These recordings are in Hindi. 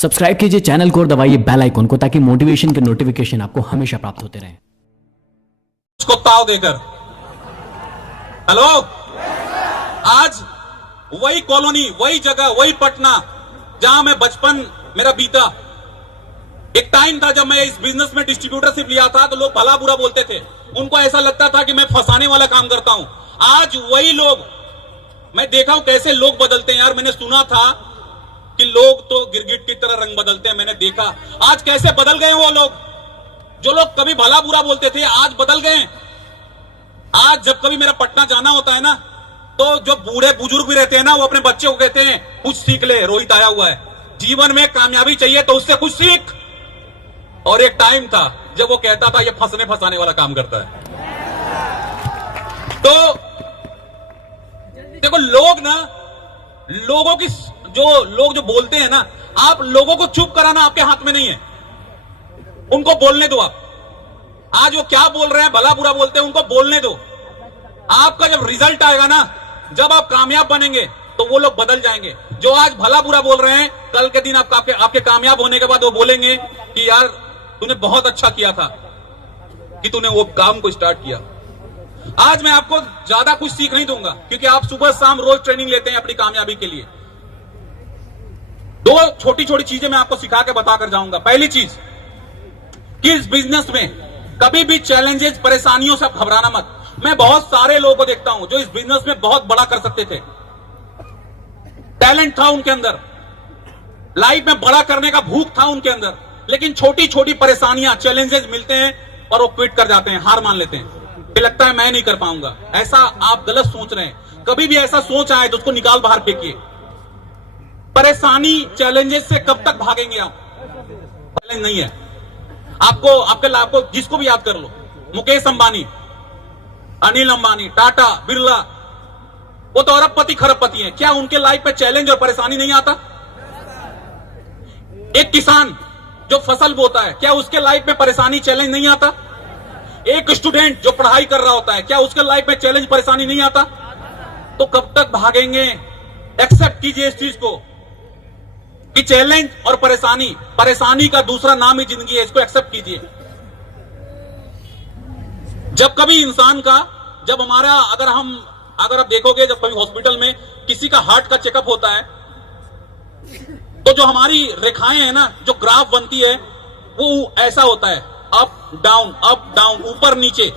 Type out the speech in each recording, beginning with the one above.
सब्सक्राइब कीजिए चैनल को और दबाइए बेल आइकन को ताकि मोटिवेशन के नोटिफिकेशन आपको हमेशा प्राप्त होते रहें। उसको ताव देकर हेलो आज वही कॉलोनी, वही जगह, वही पटना जहां मैं बचपन मेरा बीता। एक टाइम था जब मैं इस बिजनेस में डिस्ट्रीब्यूटरशिप लिया था तो लोग भला बुरा बोलते थे, उनको ऐसा लगता था कि मैं फंसाने वाला काम करता हूं। आज वही लोग, मैं देखा हूं कैसे लोग बदलते हैं यार। मैंने सुना था कि लोग तो गिरगिट की तरह रंग बदलते हैं, मैंने देखा आज कैसे बदल गए वो लोग। जो लोग कभी भला बुरा बोलते थे आज बदल गए। आज जब कभी मेरा पटना जाना होता है ना तो जो बूढ़े बुजुर्ग भी रहते हैं ना वो अपने बच्चे को कहते हैं कुछ सीख ले, रोहित आया हुआ है, जीवन में कामयाबी चाहिए तो उससे कुछ सीख। और एक टाइम था जब वो कहता था ये फंसने फंसाने वाला काम करता है। तो देखो लोग ना, लोगों की लोग जो बोलते हैं ना, आप लोगों को चुप कराना आपके हाथ में नहीं है, उनको बोलने दो। आप आज वो क्या बोल रहे हैं, भला बुरा बोलते हैं, उनको बोलने दो। आपका जब रिजल्ट आएगा ना, जब आप कामयाब बनेंगे तो वो लोग बदल जाएंगे। जो आज भला बुरा बोल रहे हैं, कल के दिन आपके कामयाब होने के बाद वो बोलेंगे कि यार तूने बहुत अच्छा किया था कि तूने वो काम को स्टार्ट किया। आज मैं आपको ज्यादा कुछ सीख नहीं दूंगा क्योंकि आप सुबह शाम रोज ट्रेनिंग लेते हैं अपनी कामयाबी के लिए। दो छोटी छोटी चीजें मैं आपको सिखा के बताकर जाऊंगा। पहली चीज कि इस बिजनेस में कभी भी चैलेंजेस, परेशानियों से आप घबराना मत। मैं बहुत सारे लोगों को देखता हूं जो इस बिजनेस में बहुत बड़ा कर सकते थे, टैलेंट था उनके अंदर, लाइफ में बड़ा करने का भूख था उनके अंदर, लेकिन छोटी छोटी परेशानियां, चैलेंजेस मिलते हैं और वो क्विट कर जाते हैं, हार मान लेते हैं कि लगता है मैं नहीं कर पाऊंगा। ऐसा आप गलत सोच रहे हैं। कभी भी ऐसा सोच आए तो उसको निकाल बाहर फेंकिए। परेशानी, चैलेंजेस से कब तक भागेंगे आप? चैलेंज नहीं है आपको जिसको भी याद कर लो, मुकेश अंबानी, अनिल अंबानी, टाटा, बिरला, वो तो अरबपति खरबपति हैं। क्या उनके लाइफ में चैलेंज और परेशानी नहीं आता? एक किसान जो फसल बोता है, क्या उसके लाइफ में परेशानी, चैलेंज नहीं आता? एक स्टूडेंट जो पढ़ाई कर रहा होता है, क्या उसके लाइफ में चैलेंज, परेशानी नहीं आता? तो कब तक भागेंगे? एक्सेप्ट कीजिए इस चीज को कि चैलेंज और परेशानी का दूसरा नाम ही जिंदगी है। इसको एक्सेप्ट कीजिए। जब कभी इंसान का, जब हमारा, अगर आप देखोगे, जब कभी हॉस्पिटल में किसी का हार्ट का चेकअप होता है तो जो हमारी रेखाएं हैं ना, जो ग्राफ बनती है वो ऐसा होता है, अप डाउन, ऊपर नीचे।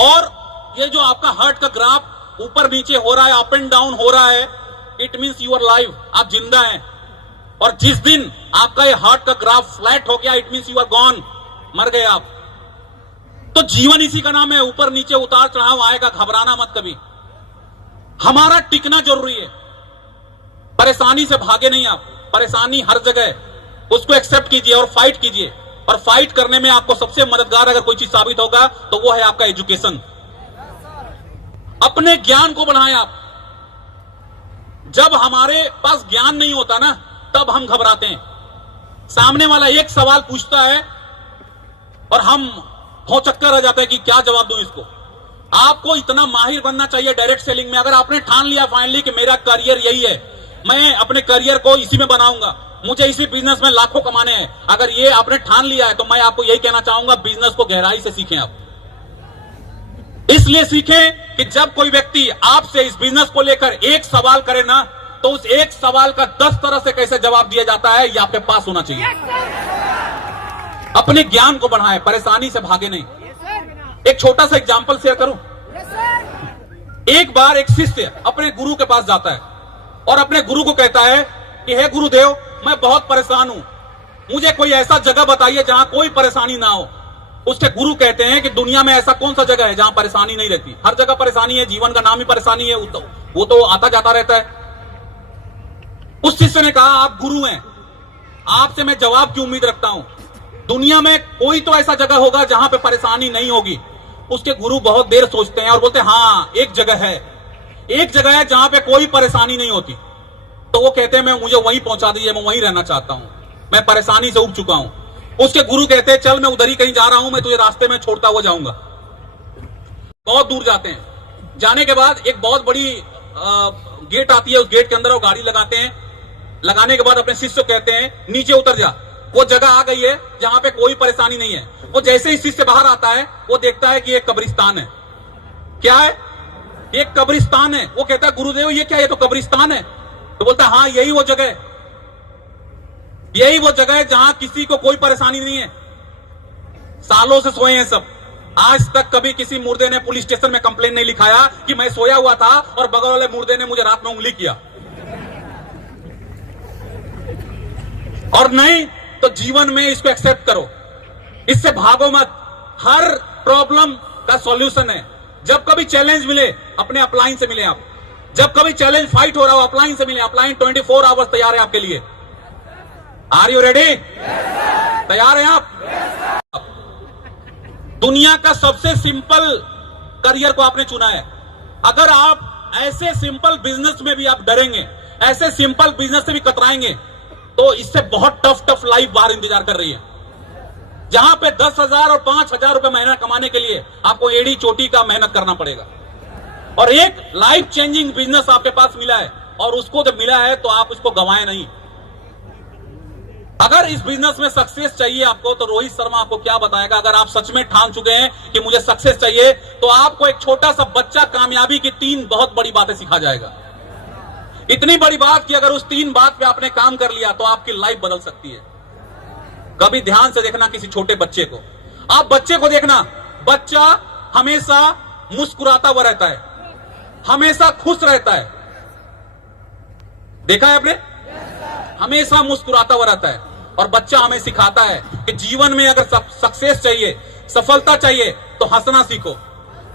और ये जो आपका हार्ट का ग्राफ ऊपर नीचे हो रहा है, अप एंड डाउन हो रहा है, it means you are live, आप जिंदा हैं। और जिस दिन आपका ये हार्ट का ग्राफ फ्लैट हो गया, it means you are gone, मर गए आप। तो जीवन इसी का नाम है, ऊपर नीचे, उतार चढ़ाव आएगा, घबराना मत कभी। हमारा टिकना जरूरी है, परेशानी से भागे नहीं आप। परेशानी हर जगह है, उसको एक्सेप्ट कीजिए और फाइट कीजिए। और फाइट करने में आपको सबसे मददगार अगर कोई चीज साबित होगा तो वो है आपका एजुकेशन। अपने ज्ञान को बढ़ाएं आप। जब हमारे पास ज्ञान नहीं होता ना, तब हम घबराते हैं। सामने वाला एक सवाल पूछता है और हम भौचक्का रह जाते हैं कि क्या जवाब दूं इसको। आपको इतना माहिर बनना चाहिए डायरेक्ट सेलिंग में। अगर आपने ठान लिया फाइनली कि मेरा करियर यही है, मैं अपने करियर को इसी में बनाऊंगा, मुझे इसी बिजनेस में लाखों कमाने हैं, अगर ये आपने ठान लिया है तो मैं आपको यही कहना चाहूंगा, बिजनेस को गहराई से सीखें आप। इसलिए सीखें कि जब कोई व्यक्ति आपसे इस बिजनेस को लेकर एक सवाल करे ना, तो उस एक सवाल का 10 तरह से कैसे जवाब दिया जाता है ये आपके पास होना चाहिए। अपने ज्ञान को बढ़ाएं, परेशानी से भागे नहीं। एक छोटा सा एग्जांपल शेयर करूं। एक बार एक शिष्य अपने गुरु के पास जाता है और अपने गुरु को कहता है कि हे गुरुदेव, मैं बहुत परेशान हूं, मुझे कोई ऐसा जगह बताइए जहां कोई परेशानी ना हो। उसके गुरु कहते हैं कि दुनिया में ऐसा कौन सा जगह है जहां परेशानी नहीं रहती? हर जगह परेशानी है, जीवन का नाम ही परेशानी है, वो तो आता जाता रहता है। उस शिष्य ने कहा, आप गुरु हैं, आपसे मैं जवाब की उम्मीद रखता हूं, दुनिया में कोई तो ऐसा जगह होगा जहां पे परेशानी नहीं होगी। उसके गुरु बहुत देर सोचते हैं और बोलते हैं, हाँ एक जगह है जहां पे कोई परेशानी नहीं होती। तो वो कहते हैं, मुझे वहीं पहुंचा दीजिए, मैं वहीं रहना चाहता हूं, मैं परेशानी से उब चुका हूं। उसके गुरु कहते हैं, चल मैं उधर ही कहीं जा रहा हूं, मैं तुझे रास्ते में छोड़ता हुआ जाऊंगा। बहुत दूर जाते हैं। जाने के बाद एक बहुत बड़ी गेट आती है, उस गेट के अंदर वो गाड़ी लगाते हैं लगाने के बाद अपने शिष्य को कहते हैं नीचे उतर जा। वो जगह आ गई है जहां पे कोई परेशानी नहीं है। वो जैसे ही शिष्य बाहर आता है वो देखता है कि एक कब्रिस्तान है। क्या है? एक कब्रिस्तान है। वो कहता है गुरुदेव ये क्या, ये तो कब्रिस्तान है। तो बोलता है हाँ यही वो जगह है, यही वो जगह है जहां किसी को कोई परेशानी नहीं है। सालों से सोए हैं सब। आज तक कभी किसी मुर्दे ने पुलिस स्टेशन में कंप्लेन नहीं लिखाया कि मैं सोया हुआ था और बगल वाले मुर्दे ने मुझे रात में उंगली किया। और नहीं तो जीवन में इसको एक्सेप्ट करो, इससे भागो मत। हर प्रॉब्लम का सॉल्यूशन है। जब कभी चैलेंज मिले अपने अपलाइन से मिले आप। जब कभी चैलेंज फाइट हो रहा हो अपलाइन से मिले। अपलाइन 24 आवर्स तैयार है आपके लिए। Are you ready? तैयार हैं आप? दुनिया का सबसे सिंपल करियर को आपने चुना है। अगर आप ऐसे सिंपल बिजनेस में भी आप डरेंगे, ऐसे सिंपल बिजनेस से भी कतराएंगे, तो इससे बहुत टफ लाइफ बाहर इंतजार कर रही है, जहां पे 10,000 और 5,000 रुपए महीना कमाने के लिए आपको एड़ी चोटी का मेहनत करना पड़ेगा। और एक लाइफ चेंजिंग बिजनेस आपके पास मिला है, और उसको जब मिला है तो आप उसको गंवाए नहीं। अगर इस बिजनेस में सक्सेस चाहिए आपको, तो रोहित शर्मा आपको क्या बताएगा। अगर आप सच में ठान चुके हैं कि मुझे सक्सेस चाहिए, तो आपको एक छोटा सा बच्चा कामयाबी की 3 बहुत बड़ी बातें सिखा जाएगा। इतनी बड़ी बात कि अगर उस 3 बात पे आपने काम कर लिया तो आपकी लाइफ बदल सकती है। कभी ध्यान से देखना किसी छोटे बच्चे को। आप बच्चे को देखना, बच्चा हमेशा मुस्कुराता हुआ रहता है, हमेशा खुश रहता है। देखा है आपने? हमेशा मुस्कुराता हुआ रहता है। और बच्चा हमें सिखाता है कि जीवन में अगर सक्सेस चाहिए, सफलता चाहिए, तो हंसना सीखो,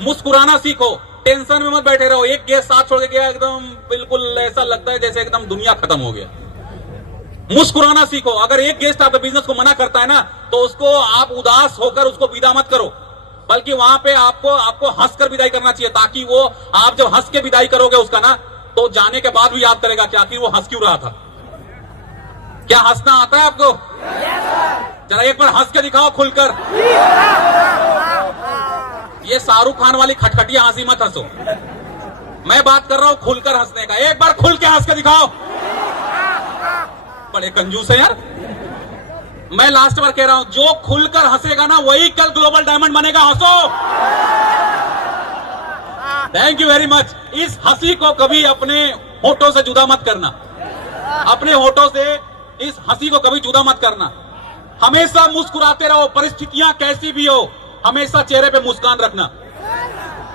मुस्कुराना सीखो, टेंशन में मत बैठे रहो। एक गेस्ट साथ छोड़ के गया, एकदम बिल्कुल ऐसा लगता है जैसे एकदम दुनिया खत्म हो गया। मुस्कुराना सीखो। अगर एक गेस्ट आपके बिजनेस को मना करता है ना, तो उसको आप उदास होकर उसको विदा मत करो, बल्कि वहां पे आपको हंसकर विदाई करना चाहिए, ताकि वो आप जब हंस के विदाई करोगे उसका ना, तो जाने के बाद भी याद करेगा कि आखिर वो हंस क्यों रहा था। क्या हंसना आता है आपको? जरा एक बार हंस के दिखाओ खुलकर। ये शाहरुख खान वाली खटखटिया हंसी मत हंसो। मैं बात कर रहा हूं खुलकर हंसने का। एक बार खुल के हंस के दिखाओ। बड़े कंजूस है यार। मैं लास्ट बार कह रहा हूं, जो खुलकर हंसेगा ना वही कल ग्लोबल डायमंड बनेगा। हंसो। Thank you very much. इस हंसी को कभी अपने होठों से जुदा मत करना। अपने होठों से इस हंसी को कभी जुदा मत करना। हमेशा मुस्कुराते रहो, परिस्थितियां कैसी भी हो, हमेशा चेहरे पे मुस्कान रखना।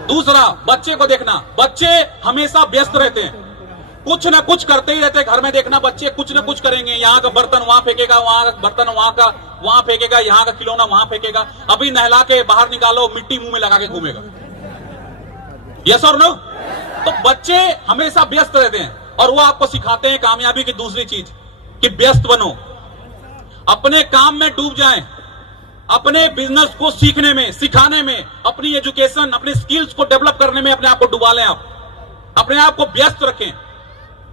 दूसरा, बच्चे को देखना। बच्चे हमेशा व्यस्त रहते हैं, कुछ ना कुछ करते ही रहते हैं। घर में देखना, बच्चे कुछ ना कुछ करेंगे। यहाँ का बर्तन वहां फेंकेगा, वहां का बर्तन वहां फेंकेगा, यहाँ का खिलौना वहां फेंकेगा। अभी नहला के बाहर निकालो, मिट्टी मुंह में लगा के घूमेगा। यस और नो? तो बच्चे हमेशा व्यस्त रहते हैं, और वो आपको सिखाते हैं कामयाबी की दूसरी चीज कि व्यस्त बनो, अपने काम में डूब जाएं, अपने बिजनेस को सीखने में, सिखाने में, अपनी एजुकेशन, अपने स्किल्स को डेवलप करने में अपने आप को डुबा लें। आप अपने आप को व्यस्त रखें,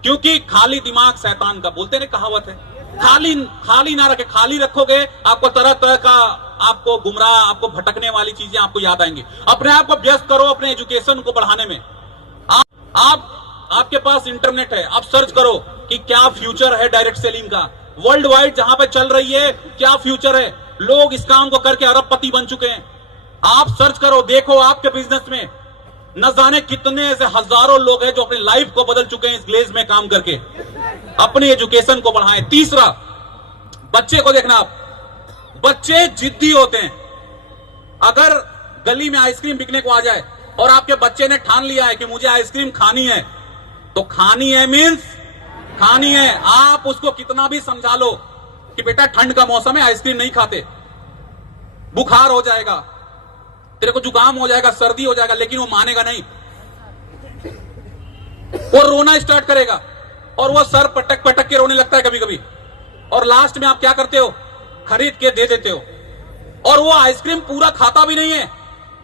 क्योंकि खाली दिमाग शैतान का, बोलते हैं कहावत है। खाली ना रखे। खाली रखोगे आपको तरह तरह का, आपको गुमराह, आपको भटकने वाली चीजें आपको याद आएंगी। अपने आप को व्यस्त करो अपने एजुकेशन को बढ़ाने में। आपके पास इंटरनेट है, आप सर्च करो कि क्या फ्यूचर है डायरेक्ट सेलिंग का। वर्ल्ड वाइड जहां पे चल रही है, क्या फ्यूचर है। लोग इस काम को करके अरबपति बन चुके हैं। आप सर्च करो, देखो आपके बिजनेस में न जाने कितने ऐसे हजारों लोग हैं जो अपनी लाइफ को बदल चुके हैं इस ग्लेज में काम करके। अपनी एजुकेशन को बढ़ाएं। तीसरा, बच्चे को देखना। आप बच्चे जिद्दी होते हैं। अगर गली में आइसक्रीम बिकने को आ जाए और आपके बच्चे ने ठान लिया है कि मुझे आइसक्रीम खानी है, तो खानी है मीन्स खानी है। आप उसको कितना भी समझा लो कि बेटा ठंड का मौसम है, आइसक्रीम नहीं खाते, बुखार हो जाएगा, तेरे को जुकाम हो जाएगा, सर्दी हो जाएगा, लेकिन वो मानेगा नहीं। वो रोना स्टार्ट करेगा, और वो सर पटक पटक के रोने लगता है कभी कभी। और लास्ट में आप क्या करते हो? खरीद के दे देते हो। और वो आइसक्रीम पूरा खाता भी नहीं है,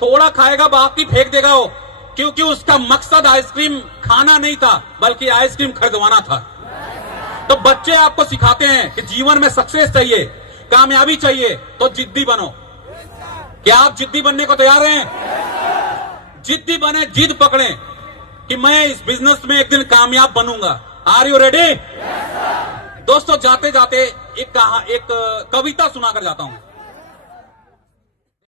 थोड़ा खाएगा, बाकी फेंक देगा वो, क्योंकि उसका मकसद आइसक्रीम खाना नहीं था, बल्कि आइसक्रीम खरीदवाना था। तो बच्चे आपको सिखाते हैं कि जीवन में सक्सेस चाहिए, कामयाबी चाहिए, तो जिद्दी बनो। क्या आप जिद्दी बनने को तैयार हैं? जिद्दी बने, जिद पकड़े कि मैं इस बिजनेस में एक दिन कामयाब बनूंगा। Are you ready? दोस्तों जाते जाते एक कविता सुनाकर जाता हूं।